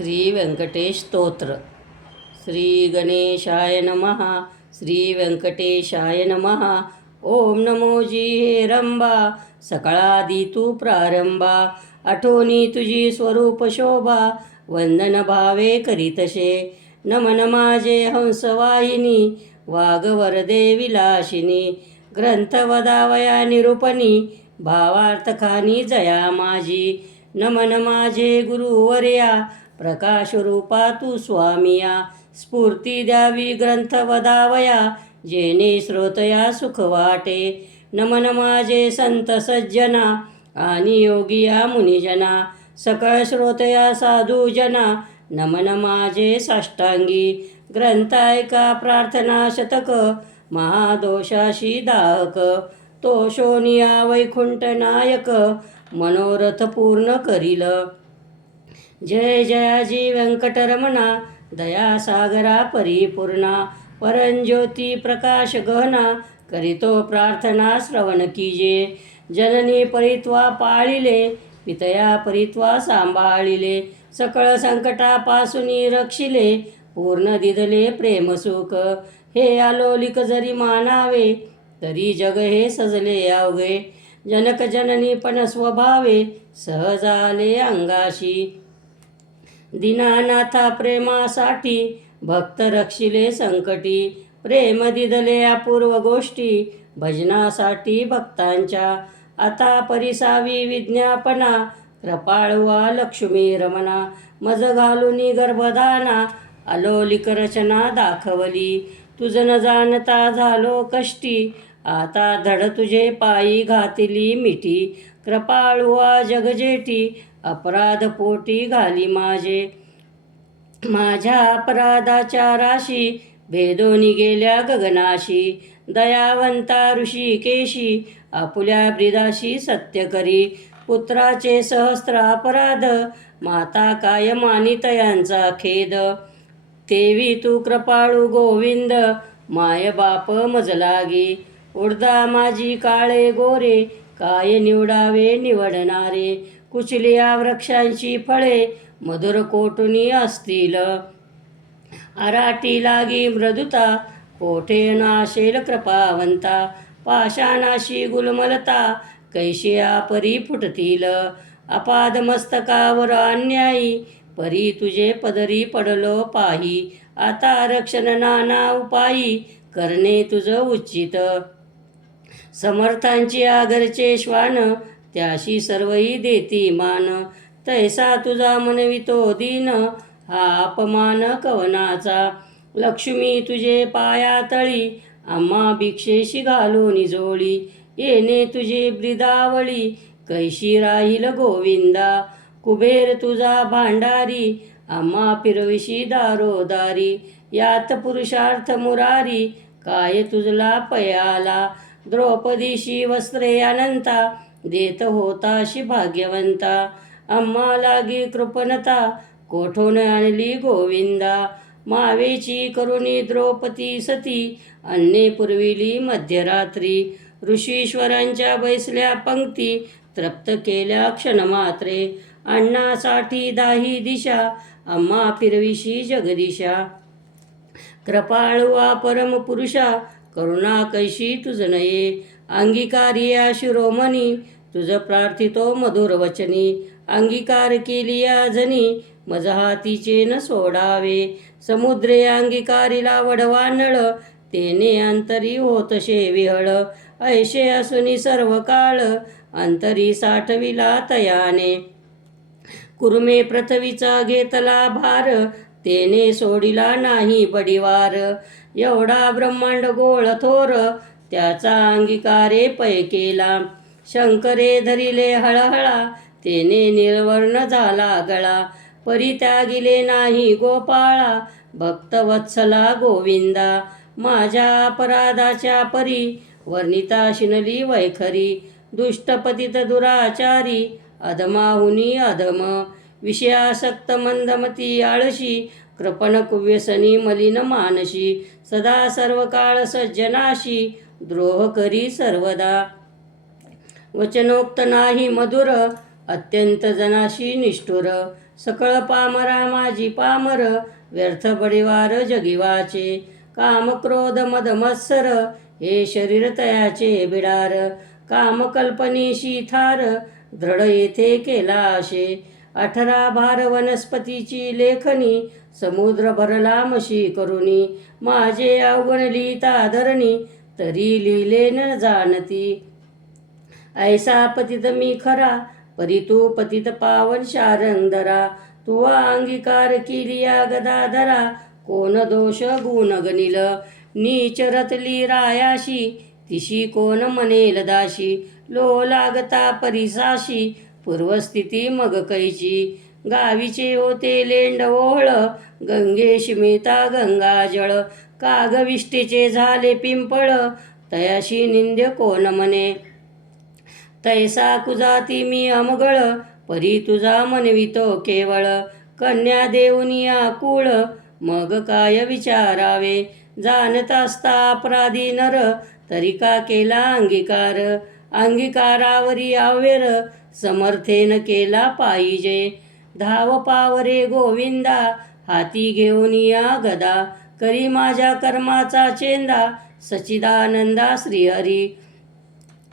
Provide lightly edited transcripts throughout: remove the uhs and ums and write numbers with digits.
श्री व्यंकटेश स्तोत्र. श्री गणेशाय नमः. श्री व्यंकटेशाय नमः. ओम नमो जी हे रंबा, सकळादी तू प्रारंभा. आठवणी तुझी स्वरूप शोभा, वंदन भावे करीतशे. नमन माझे हंसवाहिनी, वाघ वरदे विलासिनी. ग्रंथ वदावया निरूपणी, भावार्थ खानी जया माझी. नमन माझे गुरुवर्या, प्रकाश रूपा तू स्वामिया. स्फूर्ती द्यावी ग्रंथ वदावया, जेणे श्रोतया सुख वाटे. नमन माझे संत सज्जना, आणि योगिया मुनिजना. सकळ श्रोतया साधूजना, नमन माझे साष्टांगी. ग्रंथ ऐका प्रार्थना शतक, महादोषाशी दाहक. तो शोनिया वैकुंठ नायक, मनोरथ पूर्ण करील. जय जयाजी व्यंकटरमणा, दया सागरा परिपूर्णा. परंज्योती प्रकाश गहना, करीतो प्रार्थना श्रवण कीजे. जननी परित्वा पाळिले, पितया परित्वा सांभाळिले. सकळ संकटापासूनी रक्षिले, पूर्ण दिदले प्रेमसुख. हे आलोलिक जरी मानावे, तरी जग हे सजले अवघे. जनक जननी पण स्वभावे, सहज आले अंगाशी. दीनानाथा प्रेमासाठी, भक्त रक्षिले संकटी. प्रेम दिदले अपूर्व गोष्टी, भजनासाठी भक्तांच्या. आता परिसावी विज्ञापना, कृपाळुवा लक्ष्मी रमणा. मज घालुनी गर्भदाना, अलोलिक रचना दाखवली. तुझ न जाणता झालो कष्टी, आता धड तुझे पायी घातली मिठी. कृपाळुवा जगजेटी, अपराध पोटी घाली माझे. माझ्या अपराधाच्या राशी, भेदोनी गेल्या गगनाशी. दयावंता ऋषिकेशी, आपुल्या ब्रिदाशी सत्य करी. पुत्राचे सहस्त्र अपराध, माता काय मानित यांचा खेद. तेवी तू कृपाळू गोविंद, माय बाप मज लागी. उडदा माझी काळे गोरे, काय निवडावे निवडणारे. कुचलिया वृक्षांची फळे, मधुर कोटुनी असतील. आराटी लागी मृदुता, कोठे नाशेल कृपावंता. पाषाणाशी गुलमलता, कैशिया परी फुटतील. अपाद मस्तकावर अन्यायी, परी तुझे पदरी पडलो पाही. आता रक्षण नाना उपायी, करणे तुझ उचित. समर्थांची आगरचे श्वान, त्याशी सर्वही देती मान. तैसा तुझा मनवितो दीन, हा अपमान कवनाचा. लक्ष्मी तुझे पायातळी, आम्हा भिक्षेशी घालून जोळी. येणे तुझे ब्रिदावळी, कैशी राहील गोविंदा. कुबेर तुझा भांडारी, आम्हा फिरविशी दारोदारी. यात पुरुषार्थ मुरारी, काय तुझला पयाला. द्रौपदीशी वस्त्रे अनंता, देत होताशी भाग्यवंता. आम्हा लागी कृपणता, कोठून आणली गोविंदा. मावेची करुणी द्रौपदी सती, अन्ने पुरविली मध्यरात्री. ऋषीश्वरांच्या बैसल्या पंक्ती, तृप्त केल्या क्षणमात्रे. अण्णासाठी दाही दिशा, आम्हा फिरविशी जगदिशा. कृपाळुवा परमपुरुषा, करुणा कैशी तुझ नये. अंगीकारिया शिरोमणी, तुझ प्रार्थितो मधुर वचनी. अंगीकार केलिया जनी, मज हातीचे न सोडावे. समुद्रे अंगीकारिला वडवा नळ, तेने अंतरी होतशे विहळ. ऐशे असुनी सर्व काळ, अंतरी साठविला तयाने. कुर्मे पृथ्वीचा घेतला भार, तेने सोडिला नाही बडिवार. एवढा ब्रह्मांड गोळ थोर, त्याचा अंगीकारे पै केला. शंकरे धरिले हळहळा, तेने निर्वर्ण झाला गळा. परित्यागिले नाही गोपाळा, भक्तवत्सला गोविंदा. माझ्या अपराधाच्या परी, वर्णिता शिनली वैखरी. दुष्टपतित दुराचारी, अधमाहुनी अधम. विषयासक्त मंदमती आळशी, कृपण कुव्यसनी मलिन मानशी. सदा सर्व काळ सज्जनाशी, द्रोह करी सर्वदा. वचनोक्त नाही मधुर, अत्यंत जनाशी निष्ठुर. सकळ पामरा माझी पामर, व्यर्थ बडिवार जगिवाचे. काम क्रोध मद मत्सर, हे शरीर तयाचे बिडार. काम कल्पनेशी थार, दृढ येथे केला आशे. 18 भार वनस्पतीची लेखनी, समुद्र भरला मशी करुनी. माझे अवगण लिहिता धरणी, तरी लिहिले न जाणती. ऐसा पतित मी खरा, परी तू पतित पावन शारंगधरा. तू अंगीकार केलिया गदाधरा, कोण दोष गुण गणिल. नीच रतली रायाशी, तिशी कोण म्हणेल दाशी. लो लागता परिसाशी, पूर्वस्थिती मग कैची. गावीचे होते लेंड ओहळ, गंगेश मिळता गंगाजळ. कागविष्टीचे झाले पिंपळ, तयाशी निंद्य कोण म्हणे. तैसा कुजाती मी अमगळ, परी तुझा मनवितो केवळ. कन्या देऊनी आकुळ, मग काय विचारावे. जाणत असता अपराधी नर, तरी का केला अंगीकार. अंगीकारावरी आवेर, समर्थेन केला पाहिजे. धाव पावरे गोविंदा, हाती घेऊन या गदा. करी माझ्या कर्माचा चेंदा, सच्चिदानंदा श्रीहरी.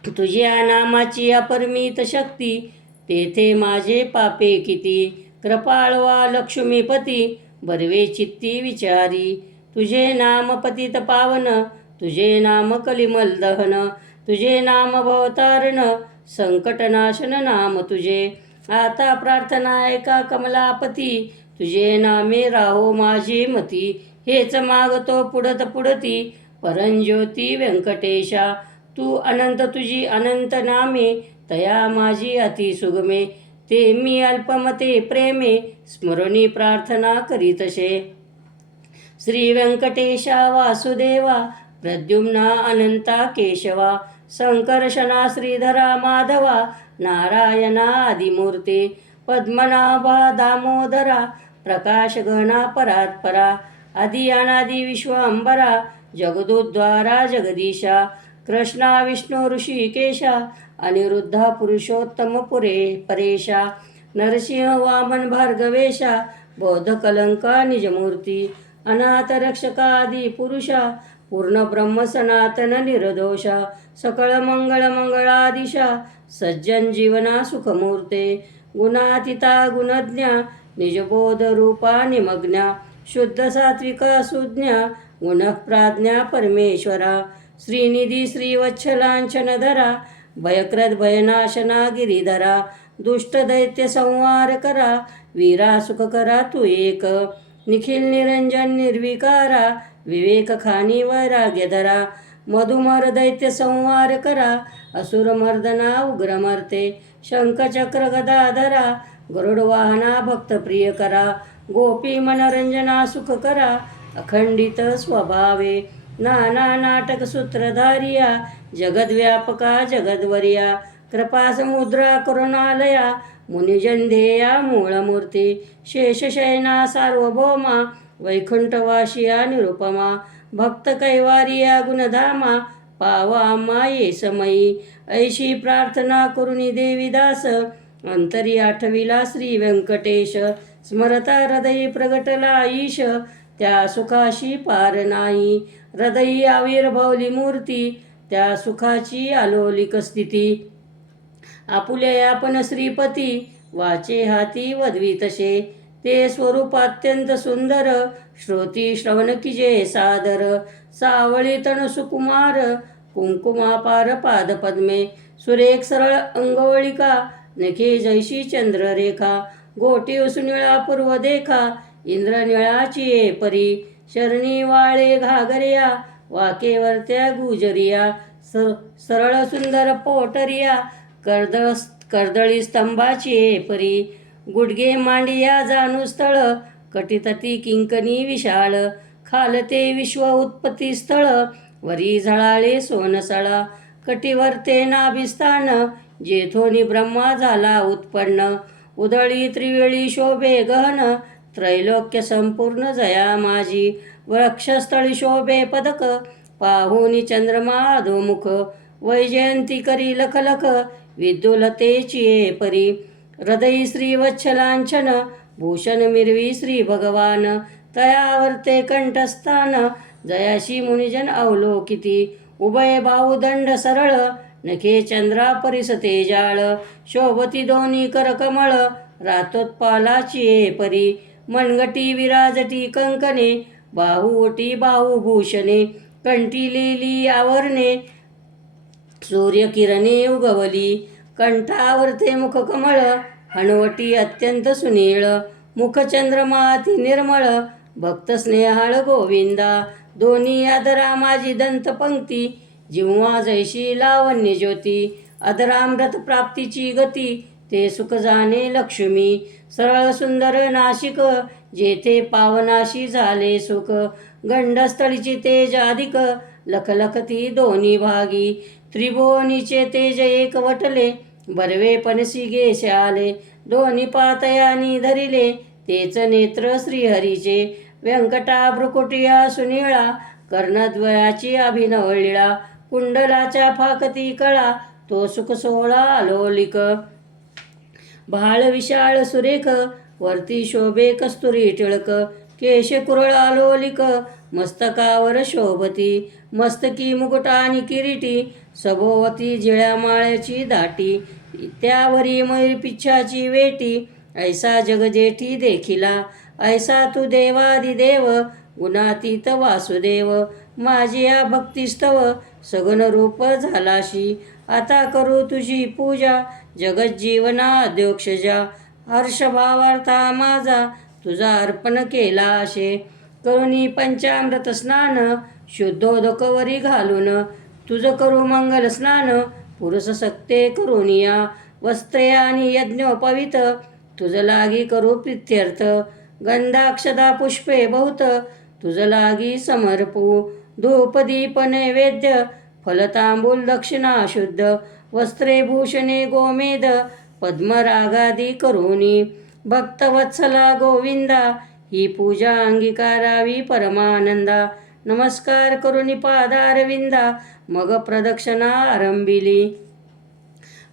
तुझ्या नामाची अपरिमित शक्ती, तेथे माझे पापे किती. कृपाळवा लक्ष्मीपती, बर्वे चित्ती विचारी. तुझे नाम पतित पावन, तुझे नाम कलिमल दहन. तुझे नाम भवतारण, संकटनाशन नाम तुझे. आता प्रार्थना ऐका कमलापती, तुझे नामे राहो माझी मती. हेच मागतो पुढत पुढती, परंज्योती व्यंकटेशा. तू अनंत तुझी अनंत नामे, तया माझी अति सुगमे. ते मी अल्पमते प्रेमे, स्मरणी प्रार्थना करीतसे. श्री व्यंकटेशा वासुदेवा, प्रद्युम्ना अनंता केशवा. संकर्षणा श्रीधरा माधवा, नारायणा आदिमूर्ते. पद्मनाभा दामोदरा, प्रकाशगणा परात्परा. आदि अनादि विश्वांबरा, जगदोद्धारा जगदीशा. कृष्णा विष्णू ऋषिकेशा, अनिरुद्धा पुरुषोत्तम परेशा. नरसिंह वामन भार्गवेशा, बौद्ध कलंका निजमूर्ती. अनाथ रक्षकादि पुरुषा, पूर्ण ब्रह्म सनातन निर्दोषा. सकळ मंगळ मंगळादिशा, सज्जन जीवना सुखमूर्ते. गुणातीता गुणज्ञा, निजबोध रूपा निमग्ना. शुद्ध सात्विका सुज्ञा, गुणप्रज्ञा परमेश्वरा. श्रीनिधी श्रीवत्सलांछनधरा, भयकृत भयनाशना गिरीधरा. दुष्ट दैत्य संहार करा, वीरा सुख करा तू एक. निखिल निरंजन निर्विकारा, विवेक खानी वैराग्यधरा. मधुमर दैत्य संहार करा, असुर मर्दना उग्र मर्ते. शंखचक्र गदाधरा, गरुड वाहना भक्त प्रिय करा. गोपी मनरंजना सुख करा, अखंडित स्वभावे. नाना नाटक सूत्रधारिया, जगद्व्यापका जगद्वर्या. कृपा समुद्रा करुणालया, मुनिजन ध्येया मूळमूर्ती. शेषशयना सार्वभौमा, वैकुंठवासिया निरुपमा. भक्त कैवारिया गुणधामा, पावा माये समयी. ऐशी प्रार्थना करुणी देवीदास, अंतरी आठविला श्री व्यंकटेश. स्मरता हृदयी प्रगटला ईश, त्या सुखाशी पार नाही. हृदयी आविर्भवली मूर्ती, त्या सुखाची अलोलिक स्थिती. आपुले आपण श्रीपती, वाचे हाती वदवी तसे. ते स्वरूप अत्यंत सुंदर, श्रोती श्रवण किजे सादर. सावळी तण सुकुमार, कुंकुमापार पादपद्मे. सुरेख सरळ अंगवळिका, नखे जैशी चंद्ररेखा. गोटी उसनिळा पूर्व देखा, इंद्रनिळाची परी. शरणी वाळे घागरिया, वाकेवरत्या गुजरिया. सरळ सुंदर पोटरिया, कर्दळी स्तंभाची परी. गुडगे मांडिया जाणू स्थळ, कटितटी किंकणी विशाळ. खालते विश्व उत्पत्ती स्थळ, वरी झळाळे सोनसळा. कटिवरते नाभिस्थान, जेथोनी ब्रह्मा झाला उत्पन्न. उदळी त्रिवेळी शोभे गहन, त्रैलोक्य संपूर्ण जया माझी. वक्षस्थळी शोभे पदक, पाहुनी चंद्रमा अधोमुख. वैजयंती करी लखलख, विद्युलतेची परी. हृदयी श्रीवत्सलांछन, भूषण मिरवी श्री भगवान, तयावर्ते कंठस्थान, जयाशी मुनिजन अवलोकिती, उभय बाहुदंड सरळ, नखे चंद्रा परिसते जाळ, शोभती दोन्ही करकमळ, रातोत्पालाची परी, मनगटी विराजती कंकणे, बाहुवटी बाहुभूषणे, कंठीलेली आवरणे, सूर्यकिरणे उगवली, कंठावरते मुखकमळ, हणवटी अत्यंत सुनीळ, मुखचंद्रमा अति निर्मळ, भक्त स्नेहाळ गोविंदा, दोन्ही आदरा माझी दंतपंक्ती, जिव्हा जैशी लावण्य ज्योती, अधरामृत प्राप्तीची गती, ते सुख जाणे लक्ष्मी, सरळ सुंदर नाशिक, जेथे पावनाशी झाले सुख, गंडस्थळीची तेज अधिक, लखलखती दोन्ही भागी, त्रिभुवनीचे तेज एक वटले, बरवे पणसी गेश आले, दोन्ही पातयानी धरिले, तेच नेत्र श्रीहरीचे, व्यंकटा भ्रुकुटिया सुनिळा, कर्णद्वयाची अभिनव लीळा, कुंडलाच्या फाकती कळा, तो सुख सोहळा अलोलिक, भाळ विशाळ सुरेख, वरती शोभे कस्तुरी टिळक, केश कुरळ अलोलिक, मस्तकावर शोभती, मस्तकी मुकुट आणि किरीटी, सभोवती झिळ्या माळ्याची दाटी, त्यावरी मयूरपिच्छाची वेटी, ऐसा जगजेठी देखिला, ऐसा तू देवादिदेव, गुणातीत वासुदेव, माझी या भक्तिस्तव, सगुण रूप झालाशी, आता करू तुझी पूजा, जगज्जीवना अध्योक्षजा, हर्षभावार्था माझा, तुझा अर्पण केला आशे, करुणी पंचामृत स्नान, शुद्धोदकवरी घालून, तुझ करू मंगल स्नान, पुरुष सक्ते करुनिया, वस्त्रे आणि यज्ञोपवित, तुझ लागी करू प्रित्यर्थ, गंधाक्षदा पुष्पे बहुत, तुझ लागी समर्पू, धूप दीप नैवेद्य, फलतांबूल दक्षिणा शुद्ध, वस्त्रे भूषणे गोमेद, पद्मरागादी करुणी, भक्तवत्सला गोविंदा, ही पूजा अंगीकारावी परमानंदा, नमस्कार करुणी पादारविंदा, मग प्रदक्षिणा आरंभिली,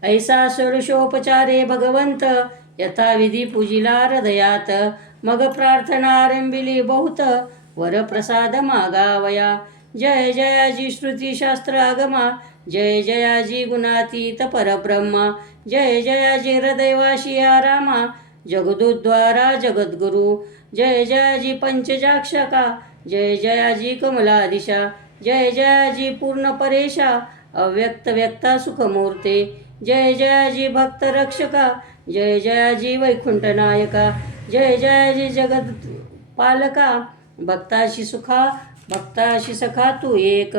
ऐसा षोडशोपचारे भगवंत, यथाविधी पूजिला हृदयात, मग प्रार्थना आरंभिली बहुत, वरप्रसाद मागावया, जय जयाजी श्रुतिशास्त्र आगमा, जय जयाजी गुणातीत परब्रह्मा, जय जयाजी हृदयवाशी आरामा, जगदुद्वारा जगद्गुरु, जय जयाजी पंचजाक्षका, जय जयाजी कमलादिशा, जय जयाजी पूर्ण परेशा, अव्यक्त व्यक्ता सुखमूर्ते, जय जयाजी भक्त रक्षका, जय जयाजी वैकुंठ नायका, जय जयाजी जगद पालका, भक्ताशी सुखा भक्ताशी सखा तू एक,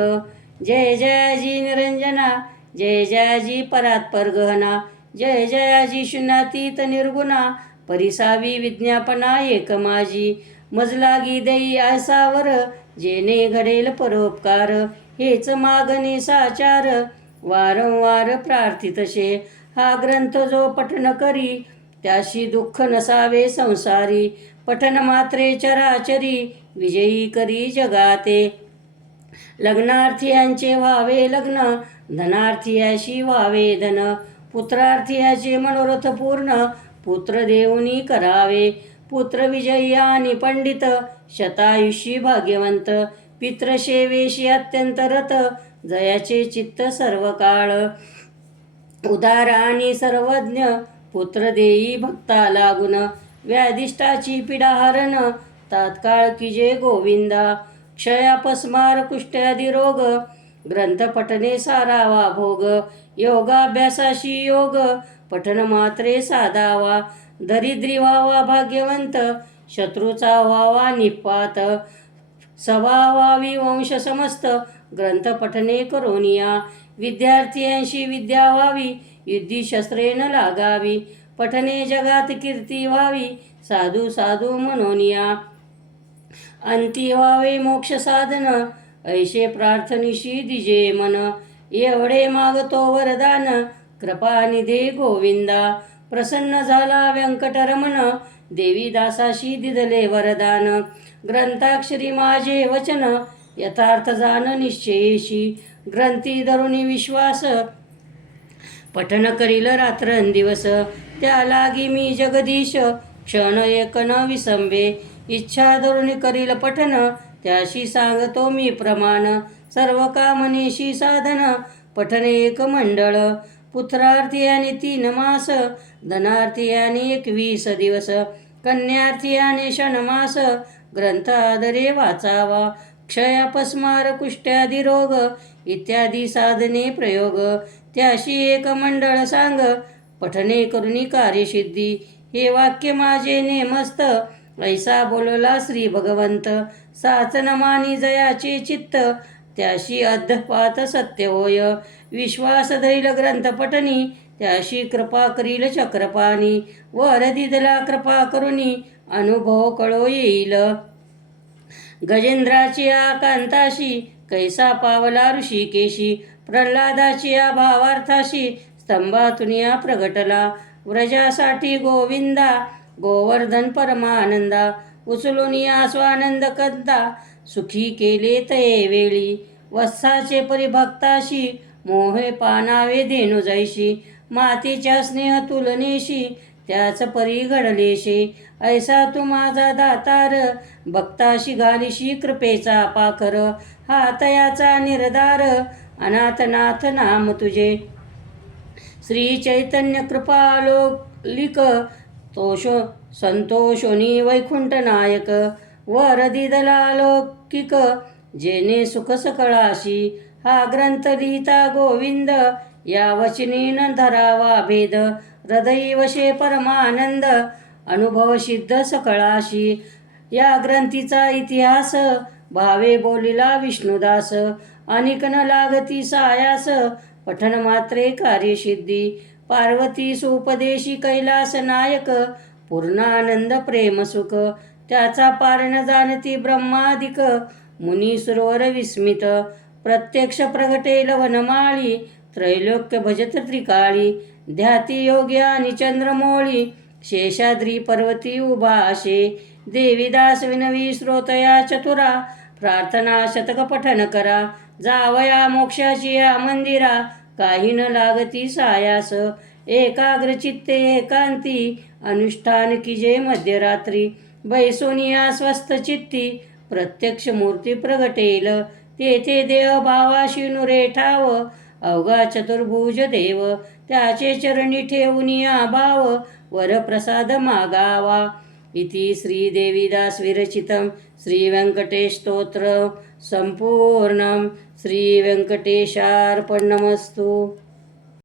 जय जयाजी निरंजना, जय जयाजी परात्पर गहना, जय जयाजी शून्यातीत निर्गुणा, परिसावी विज्ञापना एक माझी, मजलागी देई आसावर, जेणे घडेल परोपकार, हेच मागणे साचार, वारंवार प्रार्थितशे, हा ग्रंथ जो पठन करी, त्याशी दुःख नसावे संसारी, पठन मात्रे चराचरी, विजयी करी जगाते, लग्नार्थीयांचे व्हावे लग्न, धनार्थीयाशी व्हावे धन, पुत्रार्थीयाचे मनोरथ पूर्ण, पुत्र देऊनी करावे, पुत्र विजयी आणि पंडित, शतायुषी भाग्यवंत, पितृसेवेशी अत्यंत रत, जयाचे चित्त सर्व काळ, उदार आणि सर्वज्ञ, पुत्र देई भक्ता लागून, व्याधिष्ठाची पीडा हरण, तात्काळ किजे गोविंदा, क्षयापस्मार कुष्ट्यादी रोग, ग्रंथ पठने सारावा भोग, योगाभ्यासाशी योग, पठन मात्रे साधावा, दरिद्री व्हावा भाग्यवंत, शत्रूचा व्हावा निपात, सभा व्हावी वंश समस्त, ग्रंथ पठने करोनिया, विद्यार्थ्यांशी विद्या व्हावी, युद्धी शस्त्रे न लागावी, पठने जगात कीर्ती व्हावी, साधू साधू मनोनिया, अंती व्हावे मोक्ष साधन, ऐशे प्रार्थनीशी दिजे मन, एवढे मागतो वरदान, कृपानिधे गोविंदा, प्रसन्न झाला व्यंकटरमण, देवी दासाशी दिदले वरदान, ग्रंथाक्षरी माझे वचन, यथार्थ जाण निश्चयेशी, ग्रंथी धरुणी विश्वास, पठन करील रात्रंदिवस, त्या लागी मी जगदीश, क्षण एक न विसंबे. इच्छा धरून करील पठन, त्याशी सांगतो मी प्रमाण. सर्व कामनेशी साधन, पठन एक मंडळ. पुत्रार्थी आणि 3 मास, धनार्थी आणि 21 दिवस. कन्यार्थी आणि षणमास, ग्रंथ आदरे वाचावा. क्षय अपस्मार कुष्ट्यादी रोग, इत्यादी साधने प्रयोग. त्याशी एक मंडळ सांग, पठने करुणी कार्यसिद्धी. हे वाक्य माझे नेमस्त, ऐसा बोलला श्री भगवंत. साचन मानी जयाचे चित्त, त्याशी अध्यपात सत्य होय. विश्वास धरील ग्रंथ पठनी, त्याशी कृपा करील चक्रपाणी. वर दिदला कृपा करुणी, अनुभव कळो येईल. गजेंद्राची आकांताशी, कैसा पावला ऋषिकेशी. प्रल्हादाची भावार्थाशी, स्तंभातून प्रगटला. व्रजासाठी गोविंदा, गोवर्धन परमानंदा. उचलून स्वानंद कंदा, सुखी केले तये वेळी. वत्साचे परिभक्ताशी, मोहे पानावे धेनु जैशी. मातेच्या स्नेह तुलनेशी, त्याच परी घडलेशे. ऐसा तू माझा दातार, भक्ताशी घालीशी कृपेचा पाखर. हा तयाचा निर्धार, अनाथनाथ नाम तुझे. श्री चैतन्य कृपालोलिक, तोषो संतोषोनी वैकुंठ नायक. वर दिदला लौकिक, जेणे सुख सकळाशी. हा ग्रंथ लिहिता गोविंद, या वचनी न धरावा भेद. हृदयी वशे परमानंद, अनुभव सिद्ध सकळाशी. या ग्रंथीचा इतिहास, भावे बोलिला विष्णुदास. अनिक न लागती सायास, पठन मात्रे कार्यसिद्धी. पार्वती सुपदेशी कैलास नायक, पूर्णानंद प्रेम सुख. त्याचा पार न जाणती ब्रह्मादिक, मुनी सुरवर विस्मित. प्रत्यक्ष प्रगटेल वनमाळी, त्रैलोक्य भजत त्रिकाळी. ध्याती योगी आणि चंद्रमौळी, शेषाद्री पर्वती उभा असे. देवीदास विनवी श्रोतया चतुरा, प्रार्थना शतक पठन करा. जावया मोक्षाची या मंदिरा, काही न लागती सायास. एकाग्र चित्ते एकांती, अनुष्ठान कीजे मध्यरात्री. बैसोनिया स्वस्थ चित्ती, प्रत्यक्ष मूर्ती प्रगटेल. तेथे देह भावाशी नुरे ठाव, अवघा चतुर्भुज देव. त्याचे चरणी ठेवूनिया भाव, वरप्रसाद मागावा. इति श्री देवीदास विरचितं श्री व्यंकटेश स्तोत्र संपूर्णं. श्री व्यंकटेशार्पणमस्तु.